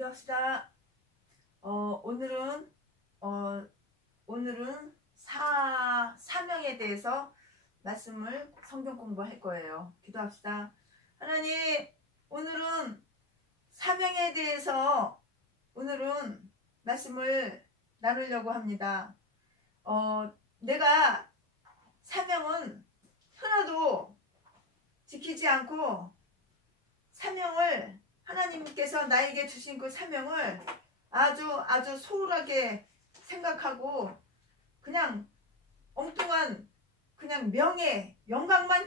기도합시다. 오늘은 사명에 대해서 말씀을 성경 공부할 거예요. 기도합시다. 하나님, 오늘은 사명에 대해서 오늘은 말씀을 나누려고 합니다. 내가 사명은 하나도 지키지 않고 사명을 하나님께서 나에게 주신 그 사명을 아주 소홀하게 생각하고 그냥 엉뚱한 그냥 명예, 영광만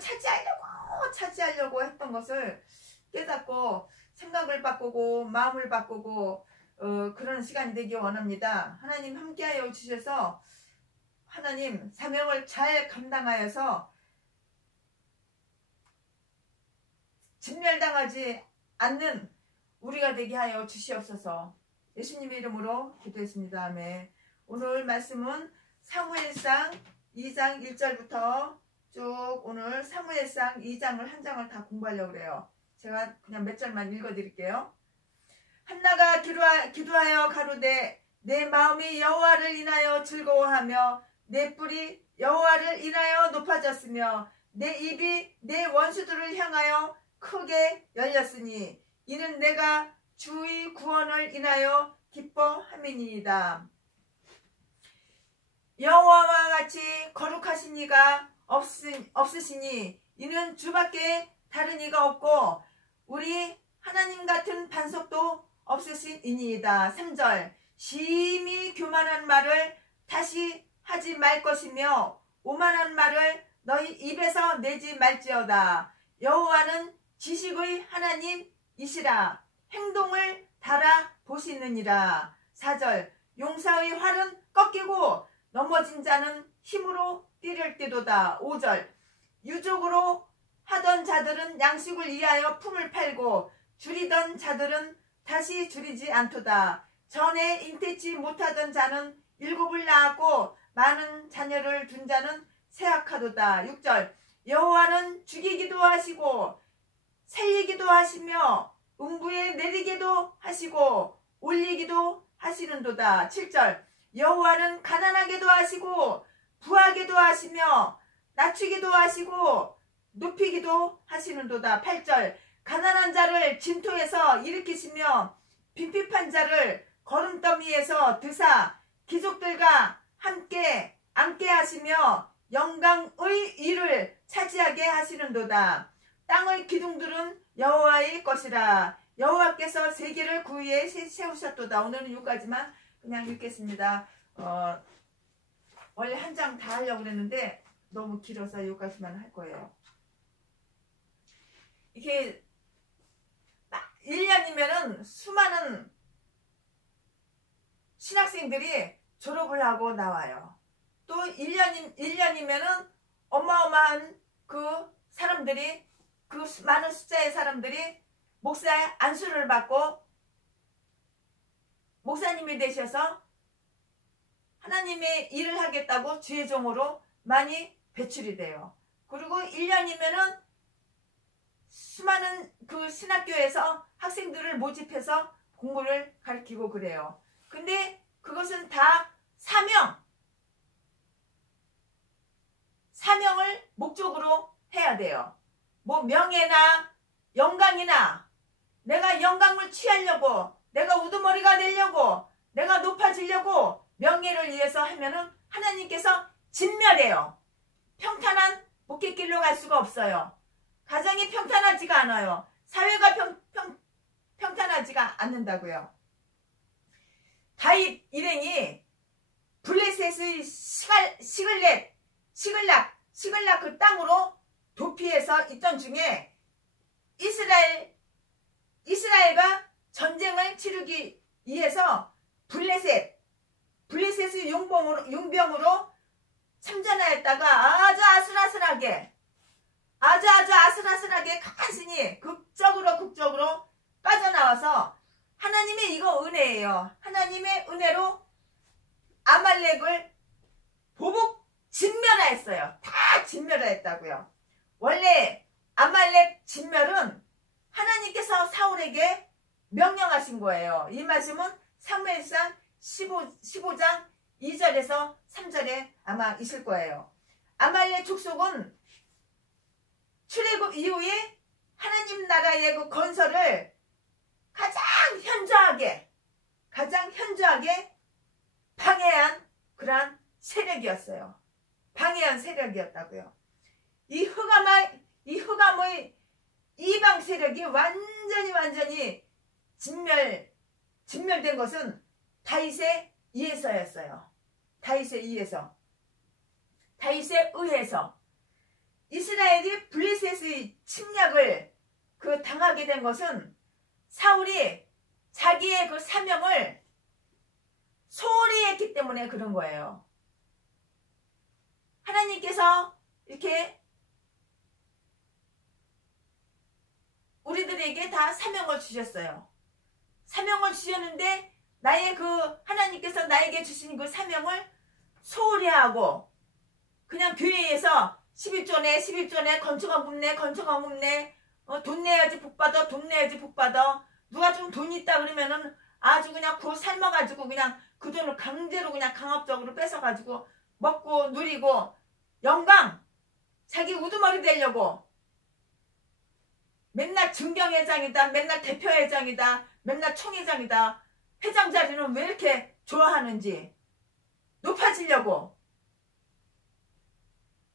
차지하려고 했던 것을 깨닫고 생각을 바꾸고 마음을 바꾸고 그런 시간이 되기 원합니다. 하나님 함께하여 주셔서 하나님 사명을 잘 감당하여서 진멸당하지 않는 우리가 되게 하여 주시옵소서. 예수님의 이름으로 기도했습니다. 아멘. 오늘 말씀은 사무엘상 2장 1절부터 쭉 오늘 사무엘상 2장을 한 장을 다 공부하려고 그래요. 제가 그냥 몇 절만 읽어드릴게요. 한나가 기도하여 가로되 내 마음이 여호와를 인하여 즐거워하며 내 뿔이 여호와를 인하여 높아졌으며 내 입이 내 원수들을 향하여 크게 열렸으니 이는 내가 주의 구원을 인하여 기뻐함이니이다. 여호와와 같이 거룩하신 이가 없으시니 이는 주밖에 다른 이가 없고 우리 하나님 같은 반석도 없으시니이다. 3절 심히 교만한 말을 다시 하지 말 것이며 오만한 말을 너희 입에서 내지 말지어다. 여호와는 지식의 하나님이시라. 행동을 달아보시느니라. 4절 용사의 활은 꺾이고 넘어진 자는 힘으로 뛰를 때도다. 5절 유족으로 하던 자들은 양식을 위하여 품을 팔고 줄이던 자들은 다시 줄이지 않도다. 전에 잉태치 못하던 자는 7을 낳았고 많은 자녀를 둔 자는 쇠약하도다. 6절 여호와는 죽이기도 하시고 살리기도 하시며 음부에 내리기도 하시고 올리기도 하시는도다. 7절 여호와는 가난하게도 하시고 부하게도 하시며 낮추기도 하시고 높이기도 하시는도다. 8절 가난한 자를 진토에서 일으키시며 빈핍한 자를 거름더미에서 드사 귀족들과 함께 앉게 하시며 영광의 일을 차지하게 하시는도다. 땅의 기둥들은 여호와의 것이라. 여호와께서 세계를 그 위에 세우셨도다. 오늘은 여기까지만 그냥 읽겠습니다. 원래 한 장 다 하려고 그랬는데 너무 길어서 여기까지만 할 거예요. 이게 1년이면은 수많은 신학생들이 졸업을 하고 나와요. 또 1년이면은 어마어마한 그 사람들이 그 많은 숫자의 사람들이 목사의 안수를 받고 목사님이 되셔서 하나님의 일을 하겠다고 주의 종으로 많이 배출이 돼요. 그리고 1년이면은 수많은 그 신학교에서 학생들을 모집해서 공부를 가르치고 그래요. 근데 그것은 다 사명을 목적으로 해야 돼요. 뭐 명예나 영광이나 내가 영광을 취하려고 내가 우두머리가 되려고 내가 높아지려고 명예를 위해서 하면은 하나님께서 진멸해요. 평탄한 목회길로 갈 수가 없어요. 가정이 평탄하지가 않아요. 사회가 평탄하지가 않는다고요. 다윗 일행이 블레셋의 시글락 그 땅으로 도피해서 있던 중에 이스라엘과 전쟁을 치르기 위해서 블레셋의 용병으로 참전하였다가 아주 아슬아슬하게 간신히 극적으로 빠져나와서 하나님의 이거 은혜예요. 하나님의 은혜로 아말렉을 보복 진멸하였어요. 다 진멸하였다고요. 원래 아말렉 진멸은 하나님께서 사울에게 명령하신 거예요. 이 말씀은 사무엘상 15장 2절에서 3절에 아마 있을 거예요. 아말렉 족속은 출애굽 이후에 하나님 나라의 그 건설을 가장 현저하게 방해한 그러한 세력이었어요. 방해한 세력이었다고요. 이 흑암의 이방 세력이 완전히 진멸된 것은 다윗에 의해서였어요. 다윗에 의해서 이스라엘이 블레셋의 침략을 당하게 된 것은 사울이 자기의 그 사명을 소홀히 했기 때문에 그런 거예요. 하나님께서 이렇게 우리들에게 다 사명을 주셨어요. 사명을 주셨는데 하나님께서 나에게 주신 그 사명을 소홀히 하고 그냥 교회에서 11조네 건축원 굽네 돈 내야지 복받아 누가 좀 돈 있다 그러면은 아주 그냥 그거 삶아가지고 그냥 그 돈을 강제로 그냥 강압적으로 뺏어가지고 먹고 누리고 영광 자기 우두머리 되려고 맨날 증경회장이다 맨날 대표회장이다 맨날 총회장이다 회장 자리는 왜 이렇게 좋아하는지 높아지려고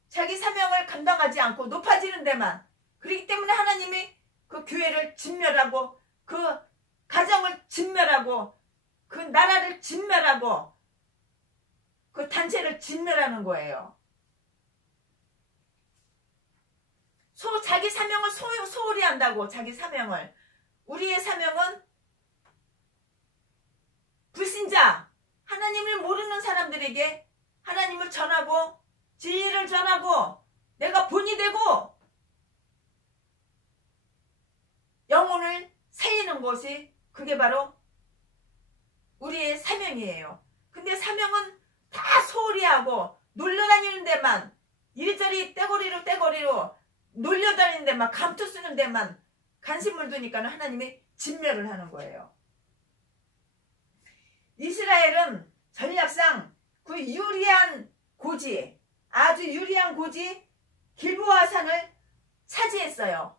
자기 사명을 감당하지 않고 높아지는 데만 그렇기 때문에 하나님이 그 교회를 진멸하고 그 가정을 진멸하고 그 나라를 진멸하고 그 단체를 진멸하는 거예요. 자기 사명을 소홀히 한다고 자기 사명을. 우리의 사명은 불신자 하나님을 모르는 사람들에게 하나님을 전하고 진리를 전하고 내가 본이 되고 영혼을 살리는 것이 그게 바로 우리의 사명이에요. 근데 사명은 다 소홀히 하고 놀러다니는 데만 이리저리 떼거리로 놀려다니는 데만 감투 쓰는 데만 관심을 두니까 하나님이 진멸을 하는 거예요. 이스라엘은 전략상 그 아주 유리한 고지 길보아 산을 차지했어요.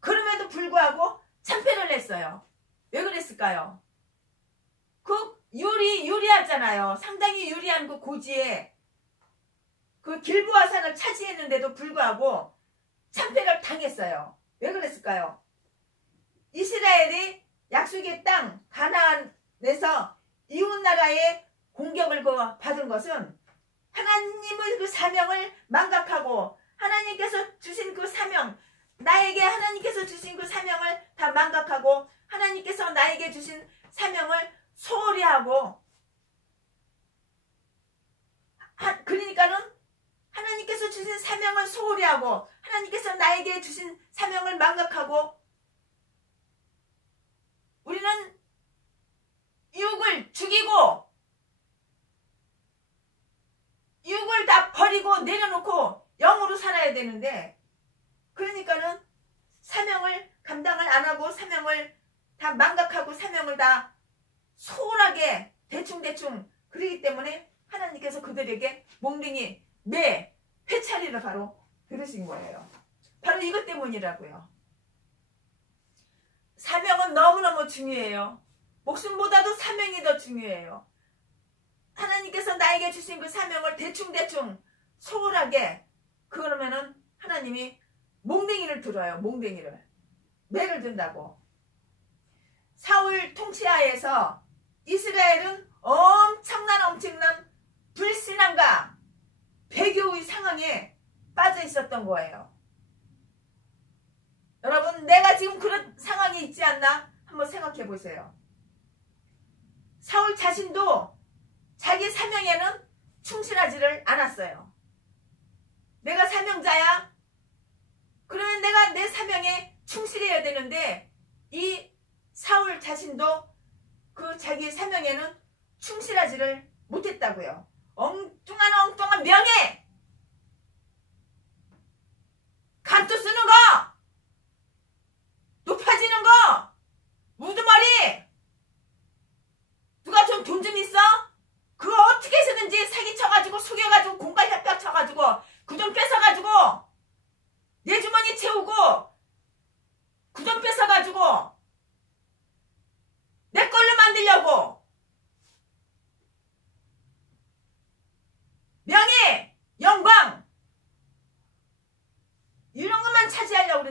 그럼에도 불구하고 참패를 했어요. 왜 그랬을까요? 유리하잖아요. 상당히 유리한 그 고지에 그 길보아 산을 차지했는데도 불구하고 참패를 당했어요. 왜 그랬을까요? 이스라엘이 약속의 땅 가나안에서 이웃나라의 공격을 받은 것은 하나님의 그 사명을 망각하고 하나님께서 주신 그 사명 하나님께서 주신 그 사명을 다 망각하고 하나님께서 나에게 주신 사명을 소홀히 하고 그러니까는 하나님께서 주신 사명을 소홀히 하고 하나님께서 나에게 주신 사명을 망각하고 우리는 육을 죽이고 육을 다 버리고 내려놓고 영으로 살아야 되는데 그러니까는 사명을 감당을 안 하고 사명을 다 망각하고 사명을 다 소홀하게 대충 그러기 때문에 하나님께서 그들에게 몽둥이 매 회차리를 바로 들으신 거예요. 바로 이것 때문이라고요. 사명은 너무너무 중요해요. 목숨보다도 사명이 더 중요해요. 하나님께서 나에게 주신 그 사명을 대충 소홀하게 그러면은 하나님이 몽둥이를 들어요. 매를 든다고. 사울 통치하에서 이스라엘은 엄청난 불신앙과 배교의 상황에 빠져 있었던 거예요. 여러분 내가 지금 그런 상황에 있지 않나 한번 생각해 보세요. 사울 자신도 자기 사명에는 충실하지를 않았어요. 내가 사명자야? 그러면 내가 내 사명에 충실해야 되는데 이 사울 자신도 그 자기 사명에는 충실하지를 못했다고요. 엉뚱한 명예! 감투 쓰는 거! 높아지는 거! 우두머리!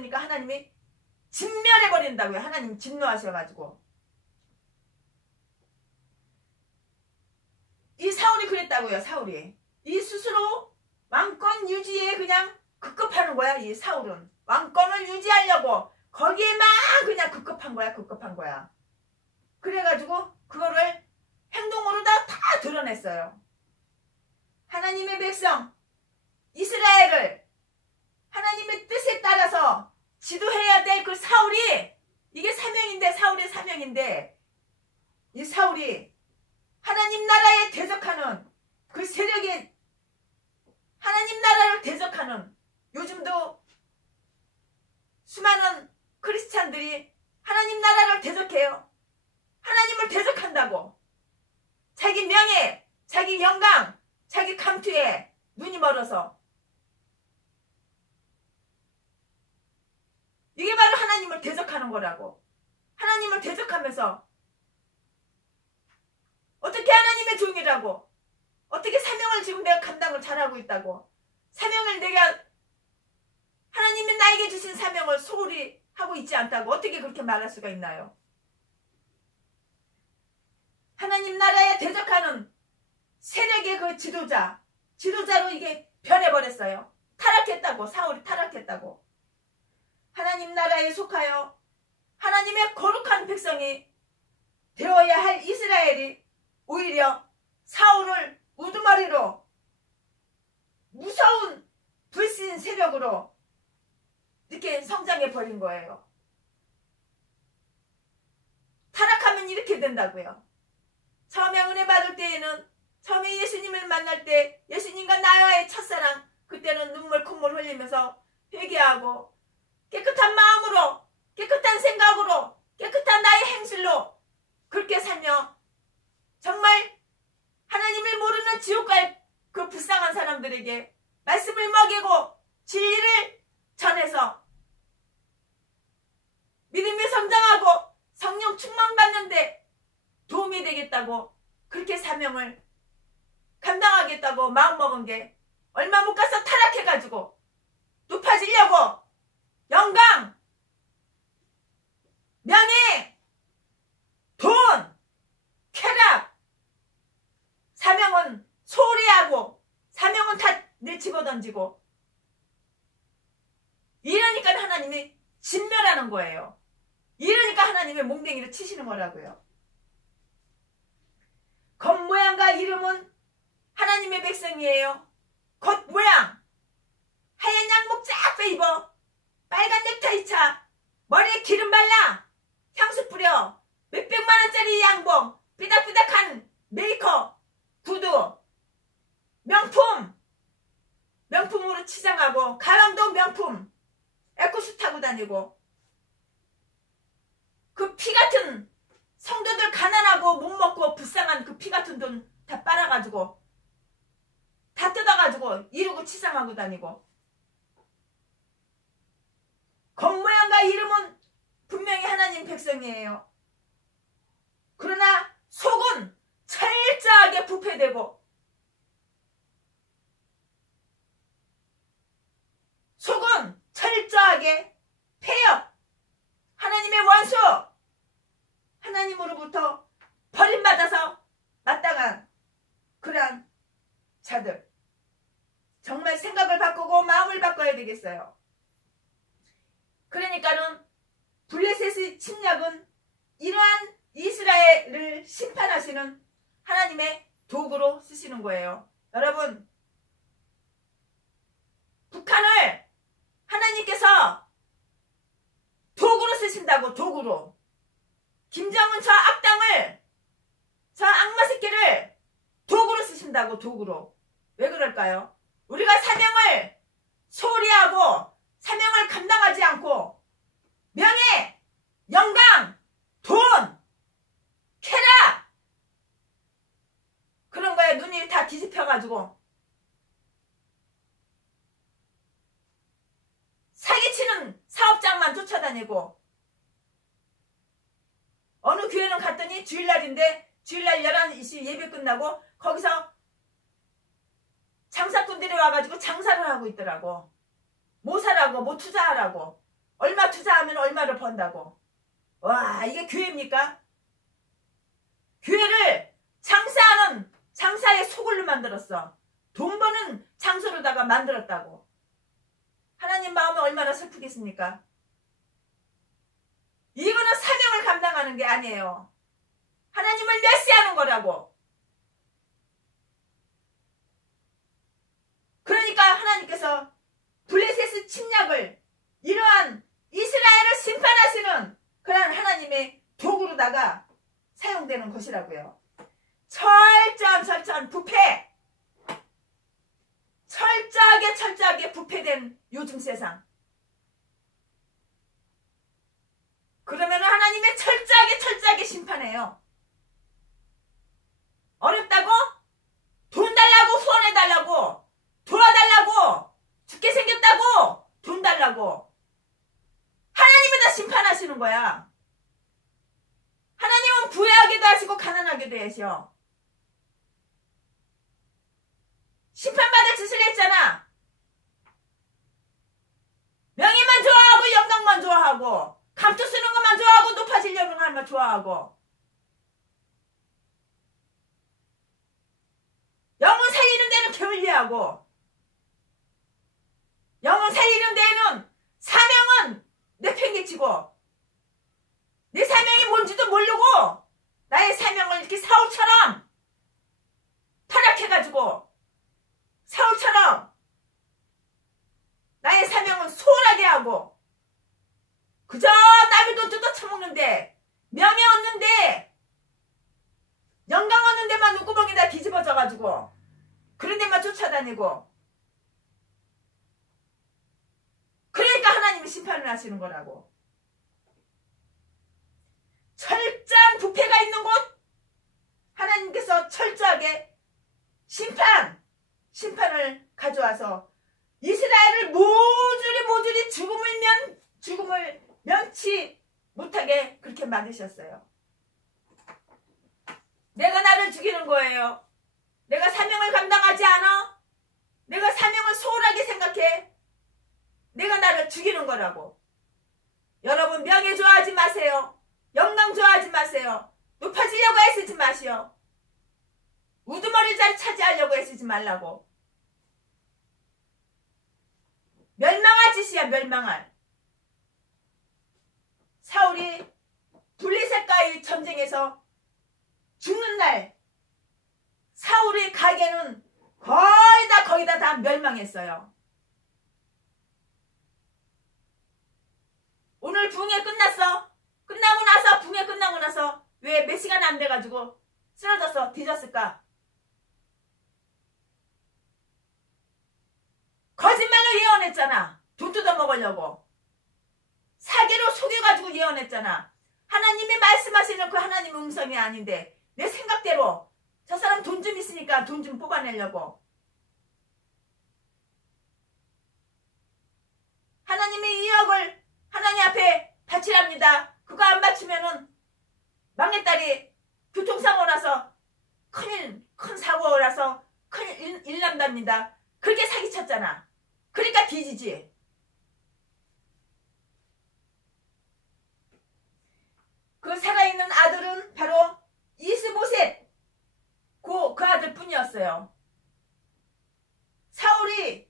그러니까 하나님이 진멸해버린다고요. 하나님 진노하셔가지고. 이 사울이 그랬다고요. 사울이. 이 스스로 왕권 유지에 그냥 급급하는 거야. 이 사울은. 왕권을 유지하려고 거기에 막 그냥 급급한 거야. 급급한 거야. 그래가지고 그거를 행동으로 다 드러냈어요. 하나님의 백성 이스라엘을 하나님의 뜻에 따라서 지도해야 될 그 사울이, 이게 사명인데, 사울의 사명인데, 이 사울이 하나님 나라에 대적하는 그 세력에, 하나님 나라를 대적하는, 요즘도 수많은 크리스찬들이 하나님 나라를 대적해요. 하나님을 대적한다고. 자기 명예, 자기 영광, 자기 감투에 눈이 멀어서. 이게 바로 하나님을 대적하는 거라고. 하나님을 대적하면서 어떻게 하나님의 종이라고, 어떻게 사명을 지금 내가 감당을 잘하고 있다고, 사명을 내가, 하나님이 나에게 주신 사명을 소홀히 하고 있지 않다고 어떻게 그렇게 말할 수가 있나요? 하나님 나라에 대적하는 세력의 그 지도자로 이게 변해버렸어요. 타락했다고. 사울이 타락했다고. 하나님 나라에 속하여 하나님의 거룩한 백성이 되어야 할 이스라엘이 오히려 사울을 우두머리로 무서운 불신 세력으로 이렇게 성장해 버린 거예요. 타락하면 이렇게 된다고요. 처음에 은혜 받을 때에는, 처음에 예수님을 만날 때 예수님과 나와의 첫사랑, 그때는 눈물 콧물 흘리면서 회개하고 깨끗한 마음으로, 깨끗한 생각으로, 깨끗한 나의 행실로 그렇게 살며 정말 하나님을 모르는 지옥 갈 그 불쌍한 사람들에게 말씀을 먹이고 진리를 전해서 믿음이 성장하고 성령 충만받는데 도움이 되겠다고, 그렇게 사명을 감당하겠다고 마음먹은 게 얼마 못 가서 타락해가지고 높아지려고 영광, 명예, 돈, 쾌락, 사명은 소홀히 하고 사명은 다 내집어던지고, 이러니까 하나님이 진멸하는 거예요. 이러니까 하나님의 몽둥이를 치시는 거라고요. 겉모양과 이름은 하나님의 백성이에요. 겉모양 하얀 양복 쫙 빼입어, 빨간 넥타이 차, 머리에 기름 발라, 향수 뿌려, 몇백만원짜리 양복, 삐딱삐딱한 메이크업, 구두, 명품으로 치장하고, 가방도 명품, 에코스 타고 다니고, 그 피같은 성도들 가난하고 못 먹고 불쌍한 그 피같은 돈 다 빨아가지고 다 뜯어가지고 이러고 치장하고 다니고, 겉모양과 이름은 분명히 하나님 백성이에요. 그러나 속은 철저하게 부패되고, 속은 철저하게 폐역, 하나님의 원수, 하나님으로부터 버림받아서 마땅한 그러한 자들. 정말 생각을 바꾸고 마음을 바꿔야 되겠어요. 그러니까는 블레셋의 침략은 이러한 이스라엘을 심판하시는 하나님의 도구로 쓰시는 거예요. 여러분, 북한을 하나님께서 도구로 쓰신다고. 도구로. 김정은 저 악당을, 저 악마 새끼를 도구로 쓰신다고. 도구로. 왜 그럴까요? 우리가 사명을 소홀히 하고 사명을 감당하지 않고 명예, 영광, 돈, 쾌락, 그런 거에 눈이 다 뒤집혀가지고 사기치는 사업장만 쫓아다니고, 어느 교회는 갔더니 주일날인데 주일날 11시 예배 끝나고 거기서 장사꾼들이 와가지고 장사를 하고 있더라고. 뭐 사라고, 뭐 투자하라고. 얼마 투자하면 얼마를 번다고. 와, 이게 교회입니까? 교회를 장사하는 장사의 소굴로 만들었어. 돈 버는 장소로다가 만들었다고. 하나님 마음이 얼마나 슬프겠습니까? 이거는 사명을 감당하는 게 아니에요. 하나님을 멸시하는 거라고. 그러니까 하나님께서 블레셋 침략을 이러한 이스라엘을 심판하시는 그런 하나님의 도구로다가 사용되는 것이라고요. 철저한 부패. 철저하게 부패된 요즘 세상. 그러면 하나님의 철저하게 심판해요. 어렵다고? 돈 달라고, 후원해달라고, 도와달라고, 죽게 생겼다고, 돈 달라고. 하나님이 다 심판하시는 거야. 하나님은 부유하게도 하시고 가난하게도 하셔. 심판받을 짓을 했잖아. 명예만 좋아하고 영광만 좋아하고 감투 쓰는 것만 좋아하고 높아지려는 것만 좋아하고 영혼 살리는 데는 게을리하고 영혼 살리는 데에는 사명은 내팽개치고 내 사명이 뭔지도 모르고 나의 사명을 이렇게 사울처럼 타락해가지고 사울처럼 나의 사명은 소홀하게 하고 그저 남의 돈 뜯어 처먹는데 명예 얻는데 영광 얻는 데만 눈구멍에다 뒤집어져가지고 그런 데만 쫓아다니고 그러니까 하나님이 심판을 하시는 거라고. 철저한 부패가 있는 곳 하나님께서 철저하게 심판을 가져와서 이스라엘을 모조리 죽음을 면치 못하게 그렇게 만드셨어요. 내가 나를 죽이는 거예요. 내가 사명을 감당하지 않아? 내가 사명을 소홀하게 생각해? 내가 나를 죽이는 거라고. 여러분 명예 좋아하지 마세요. 영광 좋아하지 마세요. 높아지려고 애쓰지 마시오. 우두머리 자리 차지하려고 애쓰지 말라고. 멸망할 짓이야, 멸망할. 사울이 블레셋과의 전쟁에서 죽는 날 사울의 가게는 거의 다 멸망했어요. 오늘 붕괴 끝났어. 붕괴 끝나고 나서 왜 몇 시간 안 돼가지고 쓰러졌어, 뒤졌을까? 거짓말로 예언했잖아. 돈 뜯어먹으려고. 사기로 속여가지고 예언했잖아. 하나님이 말씀하시는 그 하나님 음성이 아닌데 내 생각대로 저 사람 돈 좀 있으니까 돈 좀 뽑아내려고. 하나님의 2억을 하나님 앞에 바치랍니다. 그거 안 바치면은 막내딸이 교통사고 나서 큰 사고가 나서 큰 일 난답니다. 그렇게 사기쳤잖아. 그러니까 뒤지지. 그 살아있는 아들은 바로 이스보셋 그 아들뿐이었어요. 사울이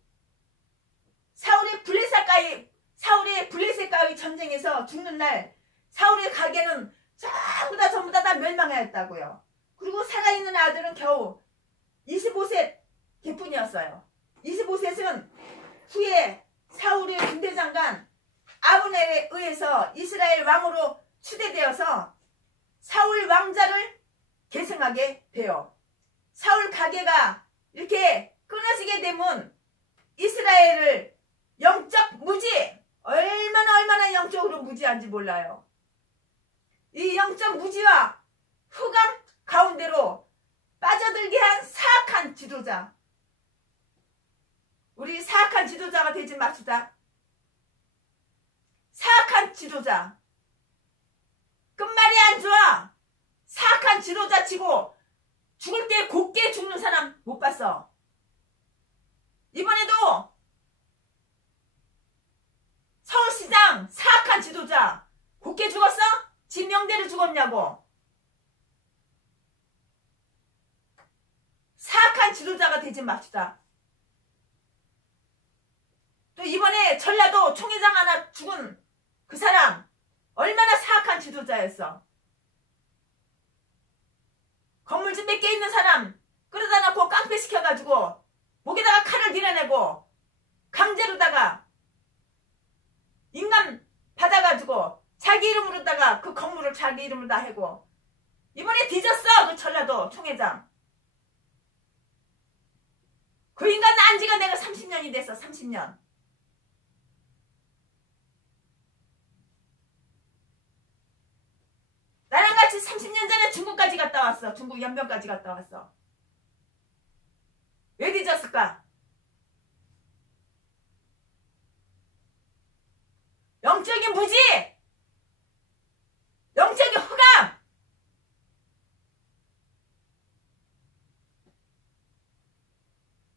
블레셋과의 전쟁에서 죽는 날 사울의 가게는 전부 다 멸망하였다고요. 그리고 살아있는 아들은 겨우 이스보셋 개뿐이었어요. 이스보셋은 후에 사울의 군대장관 아브넬에 의해서 이스라엘 왕으로 추대되어서 사울 왕자를 계승하게 돼요. 사울 가게가 이렇게 끊어지게 되면 이스라엘을 영적 무지, 얼마나 영적으로 무지한지 몰라요. 이 영적 무지와 흑암 가운데로 빠져들게 한 사악한 지도자. 우리 사악한 지도자가 되지 맙시다. 사악한 지도자. 끝말이 안 좋아. 사악한 지도자 치고 죽을 때 곱게 죽는 사람 못 봤어. 이번에도 서울시장 지도자 곱게 죽었어? 지 명대로 죽었냐고. 사악한 지도자가 되지 맙시다. 또 이번에 전라도 총회장 하나 죽은 그 사람 얼마나 사악한 지도자였어. 건물집 몇 개 있는 사람 끌어다 놓고 깡패 시켜가지고 목에다가 칼을 밀어내고 강제로다가 인감 받아가지고 자기 이름으로다가 그 건물을 자기 이름으로 다 하고 이번에 뒤졌어. 그 전라도 총회장. 그 인간 안지가 내가 30년이 됐어. 30년. 나랑 같이 30년 전에 중국까지 갔다 왔어. 중국 연변까지 갔다 왔어. 왜 뒤졌을까? 영적인 무지! 영적인 흑암!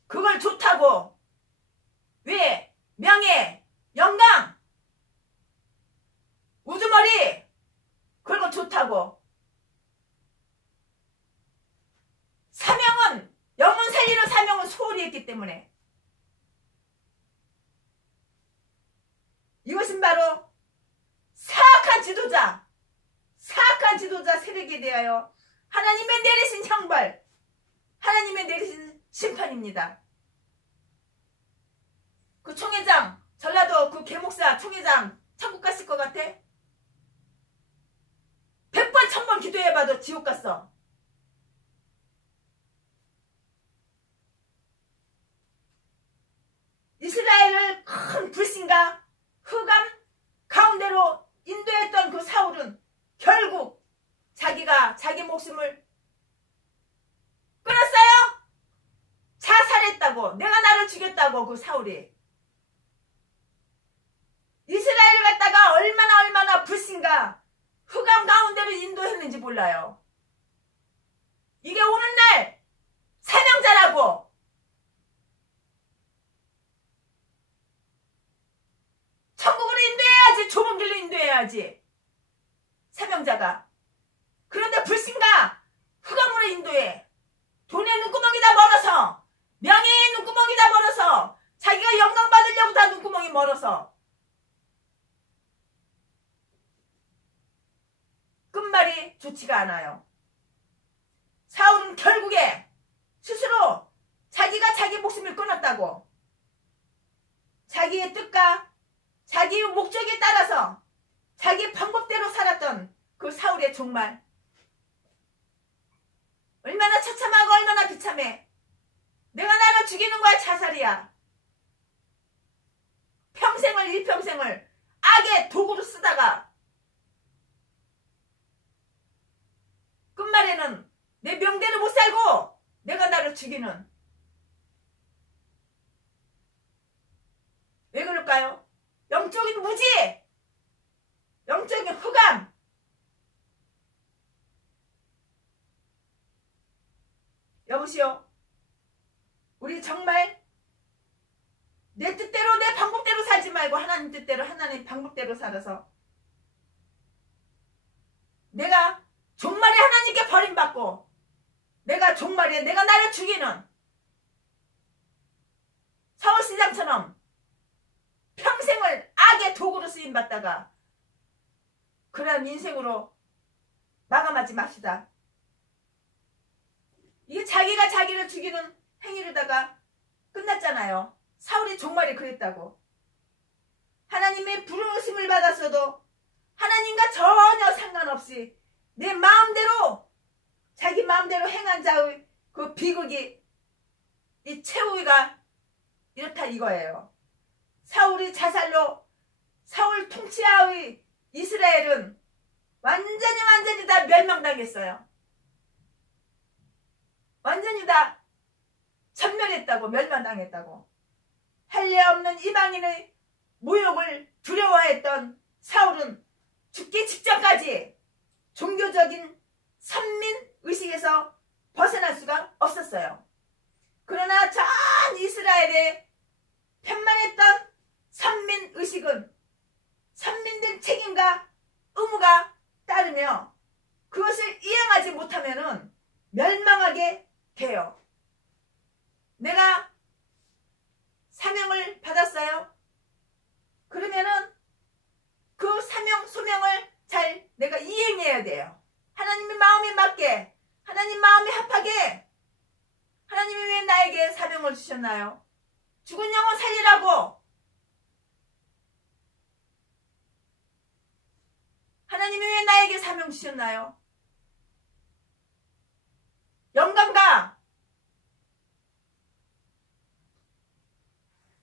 그걸 좋다고. 왜? 명예, 영광, 우두머리, 그런 거 좋다고. 사명은, 영혼 살리는 사명은 소홀히 했기 때문에. 이것은 바로 사악한 지도자 세력에 대하여 하나님의 내리신 형벌, 하나님의 내리신 심판입니다. 그 총회장, 전라도 그 계목사 총회장 천국 갔을 것 같아? 100번 1000번 기도해봐도 지옥 갔어. 이스라엘을 큰 불신과 흑암 가운데로 인도했던 그 사울은 결국 자기가 자기 목숨을 끊었어요. 자살했다고. 내가 나를 죽였다고. 그 사울이 이스라엘을 갖다가 얼마나 불신과 흑암 가운데로 인도했는지 몰라요. 이게 오늘날 사명자라고. 천국으로 인도해야지. 좁은 길로 인도해야지. 사명자가. 그런데 불신과 흑암으로 인도해. 돈의 눈구멍이 다 멀어서, 명예의 눈구멍이 다 멀어서, 자기가 영광 받으려고 다 눈구멍이 멀어서 끝말이 좋지가 않아요. 사울은 결국에 스스로 자기가 자기 목숨을 끊었다고. 자기의 뜻과 자기의 목적에 따라서 자기 방법대로 살았던 그 사울의 종말. 얼마나 처참하고 얼마나 비참해. 내가 나를 죽이는 거야. 자살이야. 일평생을 악의 도구로 쓰다가 끝말에는 내 명대로 못 살고 내가 나를 죽이는. 왜 그럴까요? 영적인 무지, 영적인 흑암. 여보시오, 우리 정말 내 뜻대로 내 방법대로 살지 말고 하나님 뜻대로 하나님 방법대로 살아서 내가 종말에 하나님께 버림받고 내가 종말에 내가 나를 죽이는 서울시장처럼 평생을 악의 도구로 쓰임받다가 그런 인생으로 마감하지 맙시다. 이게 자기가 자기를 죽이는 행위로다가 끝났잖아요. 사울이 종말에 그랬다고. 하나님의 부르심을 받았어도 하나님과 전혀 상관없이 내 마음대로 자기 마음대로 행한 자의 그 비극이 이 최후가 이렇다 이거예요. 사울이 자살로 사울 통치하의 이스라엘은 완전히 다 멸망당했어요. 완전히 다 전멸했다고, 멸망당했다고. 할례 없는 이방인의 모욕을 두려워했던 사울은 죽기 직전까지 종교적인 선민의식에서 벗어날 수가 없었어요. 그러나 전 이스라엘에 편만했던 선민의식은 선민들 책임 책임과 의무가 따르며 그것을 이행하지 못하면은 멸망하게 돼요. 내가 사명을 받았어요. 그러면은 그 사명, 소명을 잘 내가 이행해야 돼요. 하나님의 마음에 맞게, 하나님 마음에 합하게. 하나님이 왜 나에게 사명을 주셨나요? 죽은 영혼 살리라고. 하나님이 왜 나에게 사명 주셨나요? 영광과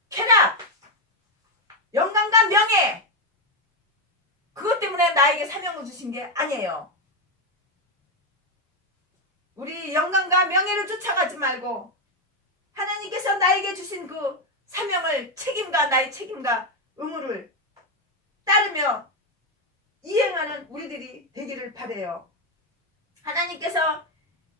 쾌락, 영광과 명예, 그것 때문에 나에게 사명을 주신 게 아니에요. 우리 영광과 명예를 쫓아가지 말고 하나님께서 나에게 주신 그 사명을, 책임과 나의 책임과 의무를 따르며 이행하는 우리들이 되기를 바라요. 하나님께서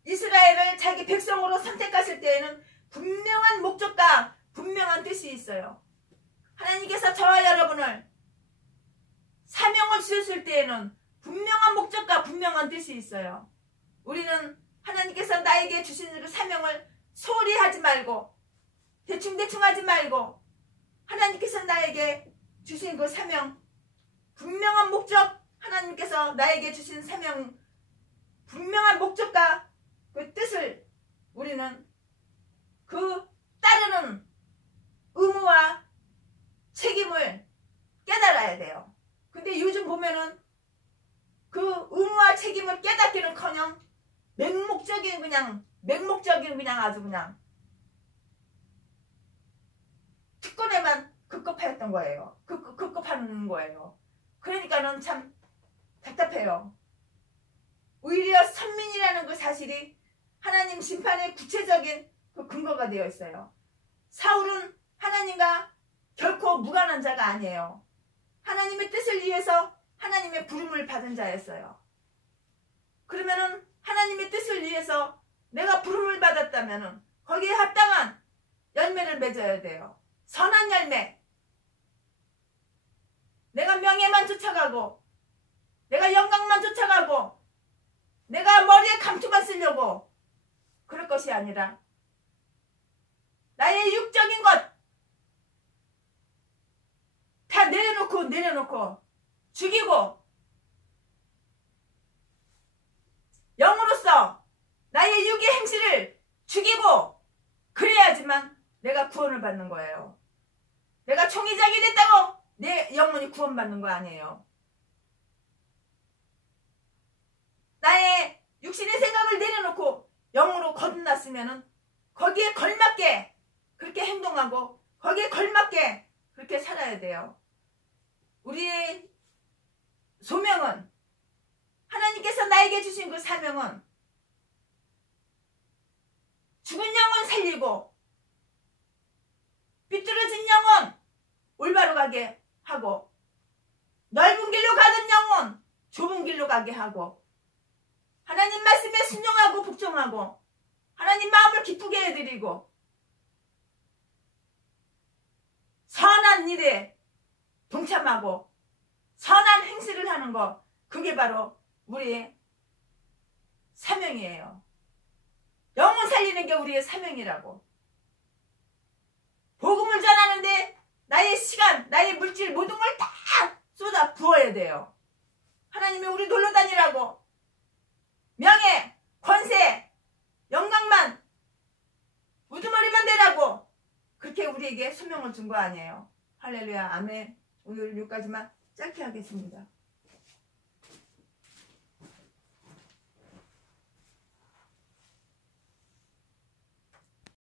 이스라엘을 자기 백성으로 선택하실 때에는 분명한 목적과 분명한 뜻이 있어요. 하나님께서 저와 여러분을 사명을 주셨을 때에는 분명한 목적과 분명한 뜻이 있어요. 우리는 하나님께서 나에게 주신 그 사명을 소홀히 하지 말고 대충대충 하지 말고 하나님께서 나에게 주신 그 사명, 분명한 목적, 하나님께서 나에게 주신 사명, 분명한 목적과 그 뜻을 우리는 그 따르는 의무와 책임을 깨달아야 돼요. 근데 요즘 보면은 그 의무와 책임을 깨닫기는커녕 맹목적인 그냥 아주 그냥 특권에만 급급하였던 거예요. 급급하는 거예요. 그러니까는 참 답답해요. 오히려 선민이라는 그 사실이 하나님 심판의 구체적인 그 근거가 되어 있어요. 사울은 하나님과 결코 무관한 자가 아니에요. 하나님의 뜻을 위해서 하나님의 부름을 받은 자였어요. 그러면은 하나님의 뜻을 위해서 내가 부름을 받았다면은 거기에 합당한 열매를 맺어야 돼요. 선한 열매. 내가 명예만 쫓아가고 내가 영광만 쫓아가고 내가 머리에 감투만 쓰려고 그럴 것이 아니라 나의 육적인 것 다 내려놓고 죽이고 영으로서 나의 육의 행실을 죽이고 그래야지만 내가 구원을 받는 거예요. 내가 총회장이 됐다고 내 영혼이 구원받는 거 아니에요. 나의 육신의 생각을 내려놓고 영으로 거듭났으면은 거기에 걸맞게 그렇게 행동하고 거기에 걸맞게 그렇게 살아야 돼요. 우리의 소명은, 하나님께서 나에게 주신 그 사명은 죽은 영혼 살리고 삐뚤어진 영혼 올바로 가게 하고 넓은 길로 가던 영혼 좁은 길로 가게 하고 하나님 말씀에 순종하고 복종하고 하나님 마음을 기쁘게 해드리고 선한 일에 동참하고 선한 행실을 하는 거, 그게 바로 우리의 사명이에요. 영혼 살리는 게 우리의 사명이라고. 복음을 전하는데 나의 시간, 나의 물질 모든 걸 다 쏟아 부어야 돼요. 하나님이 우리 놀러 다니라고 명예, 권세, 영광만 우두머리만 되라고 그렇게 우리에게 소명을 준 거 아니에요. 할렐루야, 아멘. 오늘 여기까지만 짧게 하겠습니다.